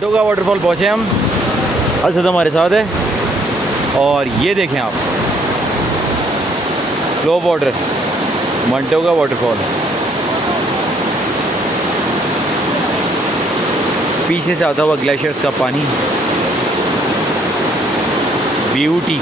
Toga waterfall पहुँचे हम। असद हमारे साथ है और ये देखें आप, फ्लो वाटर, मंटोगा वाटरफॉल। पीछे से आता हुआ ग्लेशियर्स का पानी, ब्यूटी।